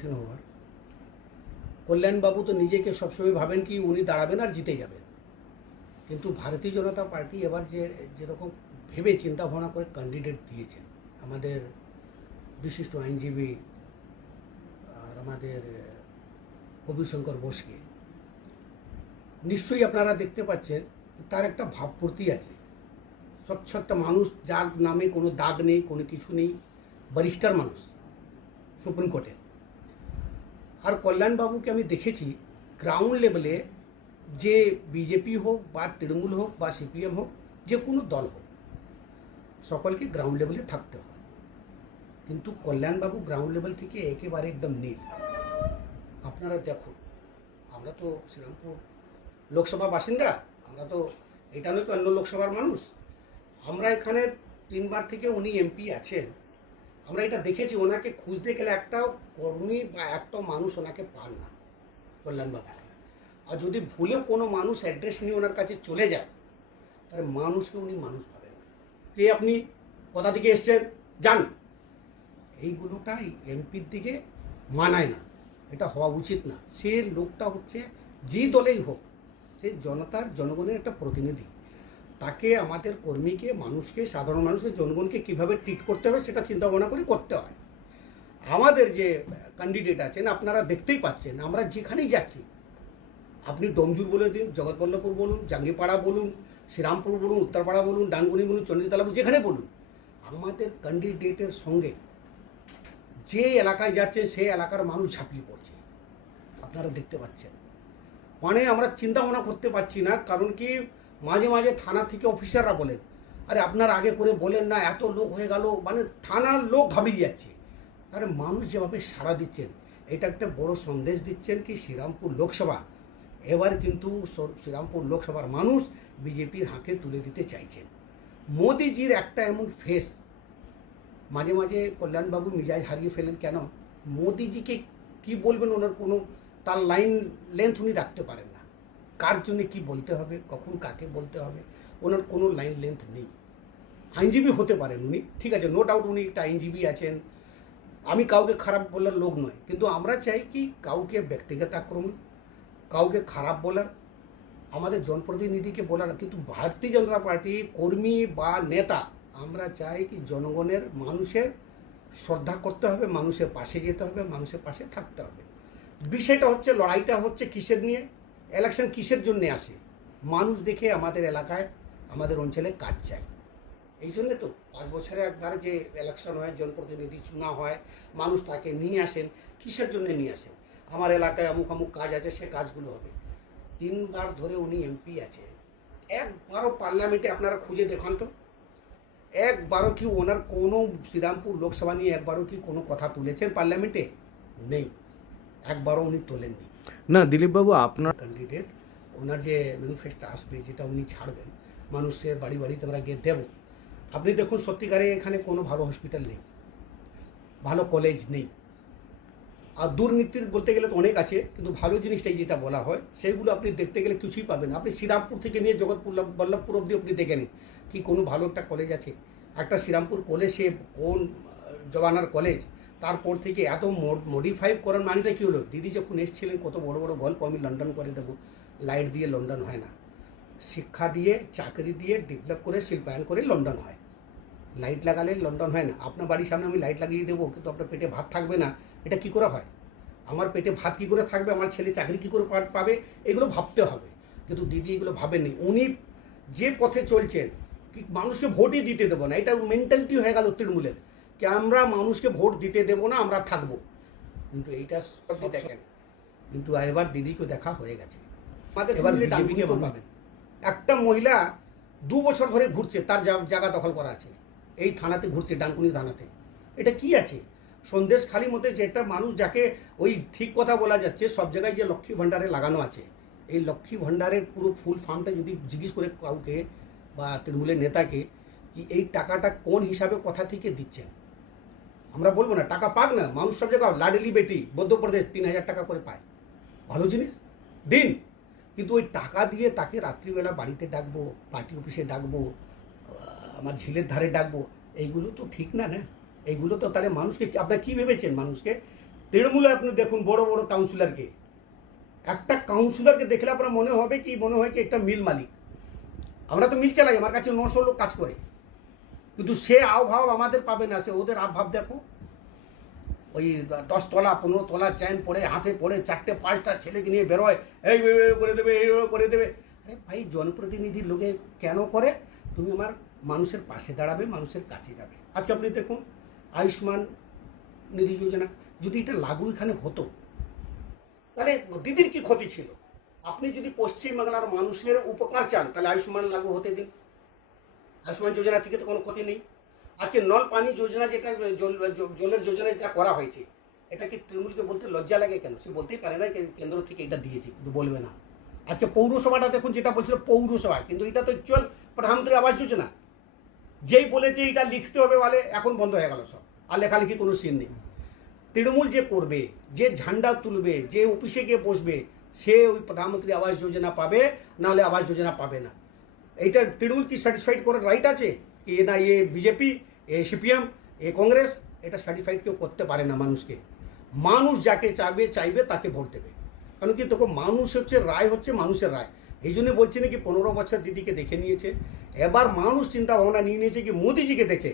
কঠিন হওয়ার। কল্যাণবাবু তো নিজেকে সবসময় ভাবেন কি উনি দাঁড়াবেন আর জিতে যাবেন। কিন্তু ভারতীয় জনতা পার্টি এবার যে যেরকম ভেবে চিন্তা ভাবনা করে ক্যান্ডিডেট দিয়েছেন আমাদের বিশিষ্ট আইনজীবী আর আমাদের আহ, কবির শঙ্কর বোসকে নিশ্চয়ই আপনারা দেখতে পাচ্ছেন তার একটা ভাবপূর্তি আছে। স্বচ্ছ একটা মানুষ যার নামে কোনো দাগ নেই কোনো কিছু নেই ব্যারিস্টার মানুষ সুপ্রিম কোর্টে আর কল্যাণবাবুকে আমি দেখেছি গ্রাউন্ড লেভেলে যে বিজেপি হোক বা তৃণমূল হোক বা সিপিএম হোক, যে কোনো দল হোক, সকলকে গ্রাউন্ড লেভেলে থাকতে হয় কিন্তু কল্যাণবাবু গ্রাউন্ড লেভেল থেকে একেবারে একদম নীল। আপনারা দেখুন, আমরা তো শ্রীরামপুর লোকসভা বাসিন্দা, আমরা তো, এটা নয় তো অন্য লোকসভার মানুষ। আমরা এখানে তিনবার থেকে উনি এমপি আছেন। আমরা এটা দেখেছি, ওনাকে খুঁজতে গেলে একটাও কর্মী বা একটাও মানুষ ওনাকে পান না কল্যাণবাবুকে আর যদি ভুলে কোনো মানুষ অ্যাড্রেস নিয়ে ওনার কাছে চলে যায়, তাহলে মানুষকে উনি মানুষ ভাবেন না। কে আপনি? কোথা থেকে এসছেন? যান। এইগুলোটাই এমপির দিকে মানায় না। এটা হওয়া উচিত না। সে লোকটা হচ্ছে, যে দলেই হোক, সে জনতার, জনগণের একটা প্রতিনিধি। তাকে আমাদের কর্মীকে, মানুষকে, সাধারণ মানুষকে, জনগণকে কীভাবে ট্রিট করতে হবে সেটা চিন্তা ভাবনা করে করতে হয়। আমাদের যে ক্যান্ডিডেট আছেন, আপনারা দেখতেই পাচ্ছেন, আমরা যেখানেই যাচ্ছি, আপনি ডমজুর বলে দিন, জগৎবল্লভপুর বলুন, জাঙ্গিপাড়া বলুন, শ্রীরামপুর বলুন, উত্তরপাড়া বলুন ডানগুনি বলুন চন্দ্রতলা বলুন, যেখানে বলুন, আমাদের ক্যান্ডিডেটের সঙ্গে যে এলাকায় যাচ্ছেন, সেই এলাকার মানুষ ঝাঁপিয়ে পড়ছে। আপনারা দেখতে পাচ্ছেন। মানে আমরা চিন্তা ভাবনা করতে পারছি না, কারণ কি মাঝে মাঝে থানা থেকে অফিসাররা বলেন, আরে, আপনার আগে করে বলেন না, এত লোক হয়ে গেল। মানে থানার লোক ঘাবড়িয়ে যাচ্ছে। আরে, মানুষ যেভাবে সাড়া দিচ্ছেন, এটা একটা বড় সন্দেশ দিচ্ছেন কি শ্রীরামপুর লোকসভা? এবার কিন্তু শ্রীরামপুর লোকসভার মানুষ বিজেপির হাতে তুলে দিতে চাইছেন। মোদিজির একটা এমন ফেস মাঝে মাঝে কল্যাণবাবু মিজাজ হারিয়ে ফেলেন কেন? মোদিজিকে কি বলবেন? ওনার কোনো, তার লাইন লেন্থ উনি রাখতে পারেন না। কার জন্য কি বলতে হবে, কখন কাকে বলতে হবে, ওনার কোনো লাইন লেন্থ নেই। আইনজীবী হতে পারেন উনি, ঠিক আছে নো ডাউট উনি একটা আইনজীবী আছেন। আমি কাউকে খারাপ বলার লোক নয়, কিন্তু আমরা চাই কি কাউকে ব্যক্তিগত আক্রমণ, কাউকে খারাপ বলার, আমাদের জনপ্রতিনিধিকে বলার, কিন্তু ভারতীয় জনতা পার্টি কর্মী বা নেতা, আমরা চাই কি জনগণের মানুষের শ্রদ্ধা করতে হবে, মানুষের পাশে যেতে হবে, মানুষের পাশে থাকতে হবে। বিষয়টা হচ্ছে, লড়াইটা হচ্ছে কিসের নিয়ে? ইলেকশন কিসের জন্য আসে? মানুষ দেখে আমাদের এলাকায়, আমাদের অঞ্চলে কাজ চায়। এই জন্যে তো পাঁচ বছরে একবার যে ইলেকশন হয়, জনপ্রতিনিধি চুনা হয়, মানুষ তাকে নিয়ে আসেন, কিসের জন্য নিয়ে আসেন? আমার এলাকায় অমুক অমুক কাজ আছে, সে কাজগুলো হবে। তিনবার ধরে উনি এমপি আছে একবারও পার্লামেন্টে আপনারা খুঁজে দেখান তো। একবারও কি ওনার কোনো শ্রীরামপুর লোকসভা নিয়ে একবারও কি কোনো কথা তুলেছেন পার্লামেন্টে নেই। একবারও উনি তোলেননি। না দিলীপবাবু আপনার ক্যান্ডিডেট ওনার যে ম্যানিফেস্টো আসবে যেটা উনি ছাড়বেন মানুষের বাড়ি বাড়িতে আমরা গিয়ে দেবো। আপনি দেখুন সত্যিকারে এখানে কোনো ভালো হসপিটাল নেই। ভালো কলেজ নেই। আর দুর্নীতির বলতে গেলে তো অনেক আছে কিন্তু ভালো জিনিসটাই যেটা বলা হয় সেইগুলো আপনি দেখতে গেলে কিছুই পাবেন আপনি শ্রীরামপুর থেকে নিয়ে জগৎপুর বল্লভপুর অব্দি আপনি দেখে নিন কি কোনো ভালো একটা কলেজ আছে। একটা শ্রীরামপুর কলেজে কোন আহ, জমানার কলেজ তারপর থেকে এত মডিফাই করার মানেটা কী হলো? দিদি যখন এসেছিলেন, কত বড় বড় গল্প আমি লন্ডন করে দেবো। লাইট দিয়ে লন্ডন হয় না। শিক্ষা দিয়ে, চাকরি দিয়ে ডেভেলপ করে, শিল্পায়ন করে লন্ডন হয়। লাইট লাগালে লন্ডন হয় না। আপনার বাড়ির সামনে আমি লাইট লাগিয়ে দেবো, কিন্তু আপনার পেটে ভাত থাকবে না। এটা কি করে হয়? আমার পেটে ভাত কি করে থাকবে? আমার ছেলে চাকরি কি করে পাবে? এগুলো ভাবতে হবে। কিন্তু দিদি এগুলো ভাবেননি। উনি যে পথে চলছেন, কি মানুষকে ভোটই দিতে দেবো না। এটা মেন্টালিটি হয়ে গেল তৃণমূলের। কি আমরা মানুষকে ভোট দিতে দেবো না আমরা থাকব। কিন্তু এইটা দেখেন কিন্তু এবার দিদিকে দেখা হয়ে গেছে। আমাদের এবার বিজেপিকে পাবেন। একটা মহিলা দু বছর ধরে ঘুরছে তার জায়গা দখল করা আছে। এই থানাতে ঘুরছে ডানকুনি থানাতে। এটা কি আছে? সন্দেশ খালি মতে যেটা মানুষ যাকে ওই ঠিক কথা বলা যাচ্ছে সব জায়গায় যে লক্ষ্মী ভাণ্ডারে লাগানো আছে। এই লক্ষ্মী ভাণ্ডারের পুরো ফুল ফার্মটা যদি জিজ্ঞেস করে কাউকে বা তৃণমূলের নেতাকে কি এই টাকাটা কোন হিসাবে কথা থেকে দিচ্ছেন? আমরা বলব না, টাকা পাক না। মানুষ সব জায়গায় লাডলি বেটি মধ্যপ্রদেশ তিন হাজার টাকা করে পায়। ভালো জিনিস? দিন। কিন্তু ওই টাকা দিয়ে তাকে রাত্রিবেলা বাড়িতে ডাকবো, পার্টি অফিসে ডাকবো আমার ঝিলের ধারে ডাকবো, এইগুলো তো ঠিক না না? এইগুলো তো তাহলে মানুষকে আপনারা কী ভেবেছেন মানুষকে? তৃণমূলে আপনি দেখুন, বড় বড় কাউন্সিলরকে একটা কাউন্সিলরকে দেখলে আপনার মনে হবে কি, মনে হয় কি একটা মিল মালিক। আমরা তো মিল চালাই, আমার কাছে নশো লোক কাজ করে। কিন্তু সে আবহাওয়া আমাদের পাবে না, সে ওদের আবভাব দেখো। ওই দশ তলা, পনেরো তলা চেন পড়ে, হাতে পড়ে, চারটে, পাঁচটা ছেলেকে নিয়ে বেরোয়, এই করে দেবে এইভাবে করে দেবে। আরে ভাই, জনপ্রতিনিধির লোকে কেন করে? তুমি আমার মানুষের পাশে দাঁড়াবে, মানুষের কাছে যাবে। আজকে আপনি দেখুন, আয়ুষ্মান নিধি যোজনা, যদি এটা লাগু এখানে হতো, তাহলে দিদির কি ক্ষতি ছিল? আপনি যদি পশ্চিমবাংলার মানুষের উপকার চান, তাহলে আয়ুষ্মান লাগু হতে দিন। আয়ুষ্মান যোজনা থেকে তো কোনো ক্ষতি নেই। আজকে নল পানি যোজনা যেটা জলের যোজনা যেটা করা হয়েছে, এটা কি তৃণমূলকে বলতে লজ্জা লাগে কেন? সে বলতেই পারে না কেন্দ্র থেকে এটা দিয়েছে, কিন্তু বলবে না। আজকে পৌরসভাটা দেখুন, যেটা বলছিল পৌরসভা, কিন্তু এটা তো অ্যাকচুয়াল প্রধানমন্ত্রী আবাস যোজনা। যেই বলেছে এটা লিখতে হবে বলে, এখন বন্ধ হয়ে গেল সব, আর লেখালেখি কোনো সিন নেই। তৃণমূল যে করবে, যে ঝান্ডা তুলবে, যে অফিসে গিয়ে বসবে, সে ওই প্রধানমন্ত্রী আবাস যোজনা পাবে, নাহলে আবাস যোজনা পাবে না। এইটা তৃণমূল কি স্যাটিসফাইড করার রাইট আছে? কি না এ বিজেপি এ সিপিএম এ কংগ্রেস এটা স্যাটিসফাইড কেউ করতে পারে না মানুষকে। মানুষ যাকে চাইবে চাইবে তাকে ভোট দেবে। কারণ কি তখন মানুষ হচ্ছে রায় হচ্ছে মানুষের রায়। এই জন্য বলছি নাকি পনেরো বছর দিদিকে দেখে নিয়েছে। এবার মানুষ চিন্তা ভাবনা নিয়ে নিয়েছে কি মোদিজিকে দেখে।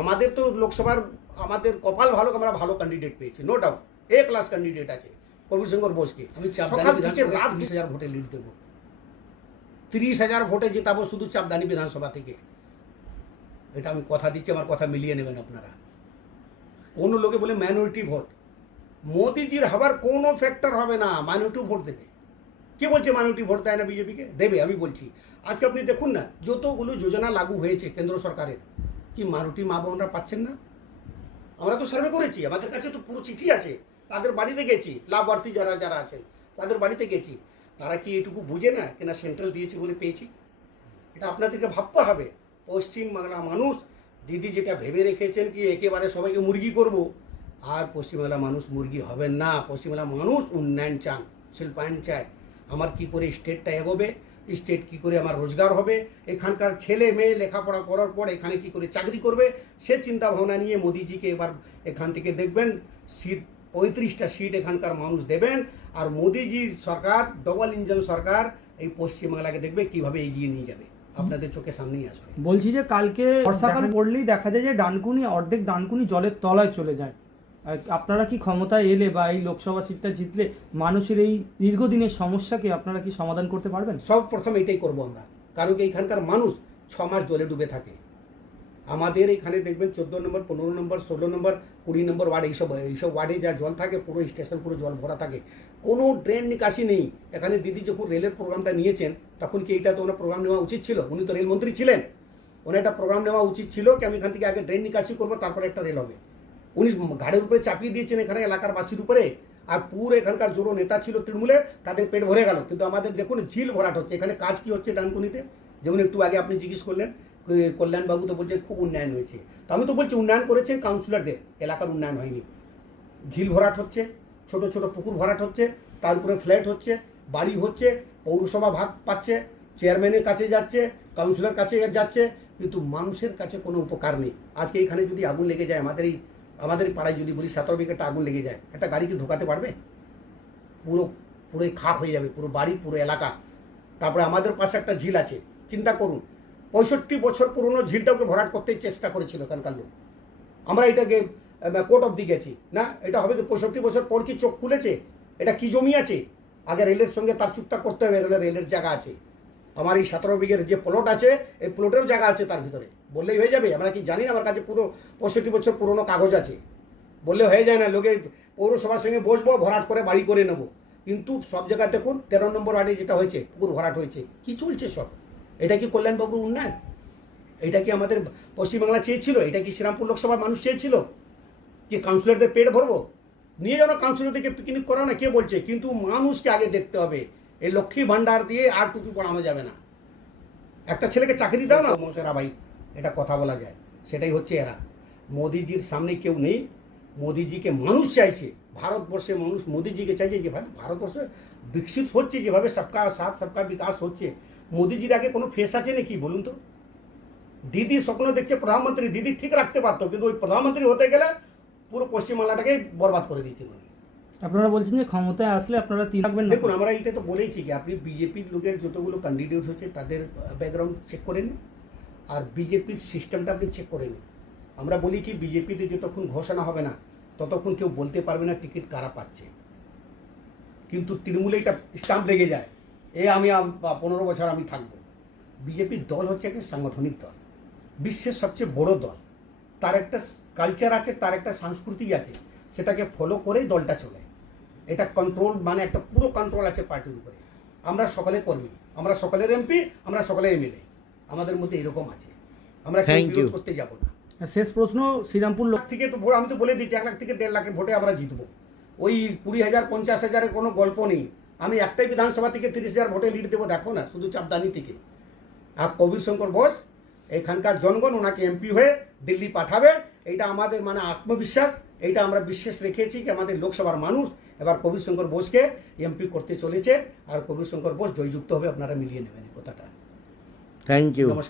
আমাদের তো লোকসভার আমাদের কপাল ভালো আমরা ভালো ক্যান্ডিডেট পেয়েছি no doubt A class candidate আছে কবির শঙ্কর বোসকে। আমি সকাল থেকে রাত বিশ হাজার ভোটে লিড দেবো। তিরিশ হাজার ভোটে জেতাবো শুধু চাপদানি বিধানসভা থেকে। এটা আমি কথা দিচ্ছি, আমার কথা মিলিয়ে নেবেন আপনারা। কোনো লোকে বলে মাইনরিটি ভোট মোদিজির হবার কোনো ফ্যাক্টর হবে না মাইনরিটি ভোট দেবে। কে বলছে মাইনরিটি ভোট দেয় না বিজেপিকে? দেবে, আমি বলছি। আজকে আপনি দেখুন না, যতগুলো যোজনা লাগু হয়েছে কেন্দ্র সরকারের, কি মারুটি মা বোনরা পাচ্ছেন না? আমরা তো সার্ভে করেছি, আমাদের কাছে তো পুরো চিঠি আছে। তাদের বাড়িতে গেছি, লাভার্থী যারা যারা আছেন, তাদের বাড়িতে গেছি। তারা কি এটুকু বুঝে না কিনা সেন্ট্রাল দিয়েছে বলে পেয়েছি? এটা আপনাদেরকে ভাবতে হবে। পশ্চিমবাংলা মানুষ, দিদি যেটা ভেবে রেখেছেন কি একেবারে সবাইকে মুরগি করব, আর পশ্চিমবাংলা মানুষ মুরগি হবেন না। পশ্চিমবাংলা মানুষ উন্নয়ন চান, শিল্পায়ন চায়। আমার কি করে স্টেটটা এগোবে? স্টেট কি করে আমার রোজগার হবে? এখানকার ছেলে মেয়ে লেখাপড়া করার পর এখানে কি করে চাকরি করবে? সে চিন্তা ভাবনা নিয়ে মোদিজিকে এবার এখান থেকে দেখবেন সিট পঁয়ত্রিশটা সিট এখানকার মানুষ দেবেন। আর মোদিজির সরকার ডবল ইঞ্জিন সরকার এই পশ্চিমবাংলাকে দেখবে কীভাবে এগিয়ে নিয়ে যাবে। আপনাদের চোখের সামনেই আসবে বলছি যে কালকে বর্ষাকাল পড়লেই দেখা যায় যে ডানকুনি অর্ধেক ডানকুনি জলের তলায় চলে যায়। আপনারা কি ক্ষমতায় এলে বা এই লোকসভা সিটটা জিতলে মানুষের এই দীর্ঘদিনের সমস্যাকে আপনারা কি সমাধান করতে পারবেন? সব প্রথম এটাই করব আমরা। কারণ কি এখানকার মানুষ ছ মাস জলে ডুবে থাকে। আমাদের এখানে দেখবেন চোদ্দ নম্বর পনেরো নম্বর ষোলো নম্বর কুড়ি নম্বর ওয়ার্ড, এইসব এইসব ওয়ার্ডে যা জল থাকে, পুরো স্টেশন পুরো জল ভরা থাকে। কোনো ড্রেন নিকাশি নেই। এখানে দিদি যখন রেলের প্রোগ্রামটা নিয়েছেন, তখন কি এইটা তো ওনার প্রোগ্রাম নেওয়া উচিত ছিল? উনি তো রেলমন্ত্রী ছিলেন। ওনার একটা প্রোগ্রাম নেওয়া উচিত ছিল কি আমি এখান থেকে আগে ড্রেন নিকাশি করব, তারপরে একটা রেল হবে। উনি ঘাড়ের উপরে চাপিয়ে দিয়েছেন এখানে এলাকার বাসীর উপরে। আর পুরো এখানকার জোরো নেতা ছিল তৃণমূলের, তাদের পেট ভরে গেল। কিন্তু আমাদের দেখুন, ঝিল ভরাট হচ্ছে। এখানে কাজ কি হচ্ছে ডানকুনিতে? যেমন একটু আগে আপনি জিজ্ঞেস করলেন কল্যাণবাবু তো বলছে খুব উন্নয়ন হয়েছে। তো আমি তো বলছি উন্নয়ন করেছেন কাউন্সিলরদের, এলাকার উন্নয়ন হয়নি। ঝিল ভরাট হচ্ছে, ছোট ছোট পুকুর ভরাট হচ্ছে, তার উপরে ফ্ল্যাট হচ্ছে, বাড়ি হচ্ছে, পৌরসভা ভাগ পাচ্ছে, চেয়ারম্যানের কাছে যাচ্ছে, কাউন্সিলর কাছে যাচ্ছে, কিন্তু মানুষের কাছে কোনো উপকার নেই। আজকে এখানে যদি আগুন লেগে যায়, আমাদের এই, আমাদের পাড়ায় যদি বলি সতেরো বিঘাটা আগুন লেগে যায়, একটা গাড়িকে ঢোকাতে পারবে? পুরো পুরোই খাক হয়ে যাবে, পুরো বাড়ি, পুরো এলাকা। তারপরে আমাদের পাশে একটা ঝিল আছে, চিন্তা করুন পঁয়ষট্টি বছর পুরনো ঝিলটাকে ভরাট করতে চেষ্টা করেছিল এখানকার লোক আমরা এটাকে কোর্ট অব্দি গেছি। না, এটা হবে কি পঁয়ষট্টি বছর পর কি চোখ খুলেছে? এটা কি জমি আছে? আগে রেলের সঙ্গে তার চুক্তা করতে হবে, এখানে রেলের জায়গা আছে। আমার এই সতেরো বিঘের যে প্লট আছে, এই প্লটেরও জায়গা আছে তার ভিতরে। বললেই হয়ে যাবে, আমরা কি জানি না আমার কাছে পুরো পঁয়ষট্টি বছর পুরনো কাগজ আছে। বললে হয়ে যায় না, লোকে পৌরসভার সঙ্গে বসবো, ভরাট করে বাড়ি করে নেব। কিন্তু সব জায়গায় দেখুন, তেরো নম্বর ওয়ার্ডে যেটা হয়েছে, পুকুর ভরাট হয়েছে। কি চলছে সব? এটা কি কল্যাণবাবুর উন্নয়ন? এটা কি আমাদের পশ্চিমবাংলা চেয়েছিল? এটা কি শ্রীরামপুর লোকসভার মানুষ চেয়েছিল? কি কাউন্সিলরদের পেট ভরবো? নিয়ে যেন কাউন্সিলরদেরকে পিকনিক করো না কে বলছে? কিন্তু মানুষকে আগে দেখতে হবে। এই লক্ষ্মী ভাণ্ডার দিয়ে আর টুপি পড়ানো যাবে না। একটা ছেলেকে চাকরি দাও না। মোশেরা ভাই, এটা কথা বলা যায়। সেটাই হচ্ছে এরা। মোদিজির সামনে কেউ নেই। মোদিজিকে মানুষ চাইছে। ভারতবর্ষে মানুষ মোদিজিকে চাইছে যেভাবে ভারতবর্ষে বিকশিত হচ্ছে যেভাবে সবকা সাথ সবকা বিকাশ হচ্ছে। মোদিজির আগে কোনো ফেস আছে নাকি? বলুন তো। দিদি স্বপ্ন দেখছে প্রধানমন্ত্রী। দিদি ঠিক রাখতে পারতো কিন্তু ওই প্রধানমন্ত্রী হতে গেলে পুরো পশ্চিমবাংলাটাকে বরবাদ করে দিয়েছেন উনি। আপনারা বলছেন যে ক্ষমতায় আসলে আপনারা তিন থাকবেন না। দেখুন আমরা এটা তো বলেইছি কি আপনি বিজেপির লোকের যতগুলো ক্যান্ডিডেট হচ্ছে তাদের ব্যাকগ্রাউন্ড চেক করে নিন। আর বিজেপির সিস্টেমটা আপনি চেক করে নিন। আমরা বলি কি বিজেপিতে যতক্ষণ ঘোষণা হবে না ততক্ষণ কেউ বলতে পারবে না টিকিট কারা পাচ্ছে। কিন্তু তৃণমূলে এটা স্টাম্প লেগে যায়। এ আমি পনেরো বছর আমি থাকব। বিজেপির দল হচ্ছে একটা সাংগঠনিক দল। বিশ্বের সবচেয়ে বড় দল। তার একটা কালচার আছে তার একটা সংস্কৃতি আছে সেটাকে ফলো করেই দলটা চলে। এটা কন্ট্রোল মানে একটা পুরো কন্ট্রোল আছে পার্টির উপরে। আমরা সকলে কর্মী আমরা সকলের এমপি আমরা সকলে এমএলএ আমাদের মধ্যে এরকম আছে। আমরা কেউ. করতে যাব না। শেষ প্রশ্ন শ্রীরামপুর লোক থেকে তো আমি তো বলে দিচ্ছি এক লাখ থেকে দেড় লাখের ভোটে আমরা জিতবো। ওই কুড়ি হাজার পঞ্চাশ হাজারের কোনো গল্প নেই। আমি একটাই বিধানসভা থেকে তিরিশ হাজার ভোটে লিড দেবো দেখো না শুধু চাপদানি থেকে। আর কবির শঙ্কর বোস এখানকার জনগণ ওনাকে এমপি হয়ে দিল্লি পাঠাবে এইটা আমাদের মানে আত্মবিশ্বাস এইটা আমরা বিশ্বাস রেখেছি যে আমাদের লোকসভার মানুষ এবার কবির শঙ্কর বোসকে এমপি করতে চলেছে আর কবির শঙ্কর বোস জয়যুক্ত হবে আপনারা মিলিয়ে নেবেন এই কথাটা। থ্যাংক ইউ নমস্কার।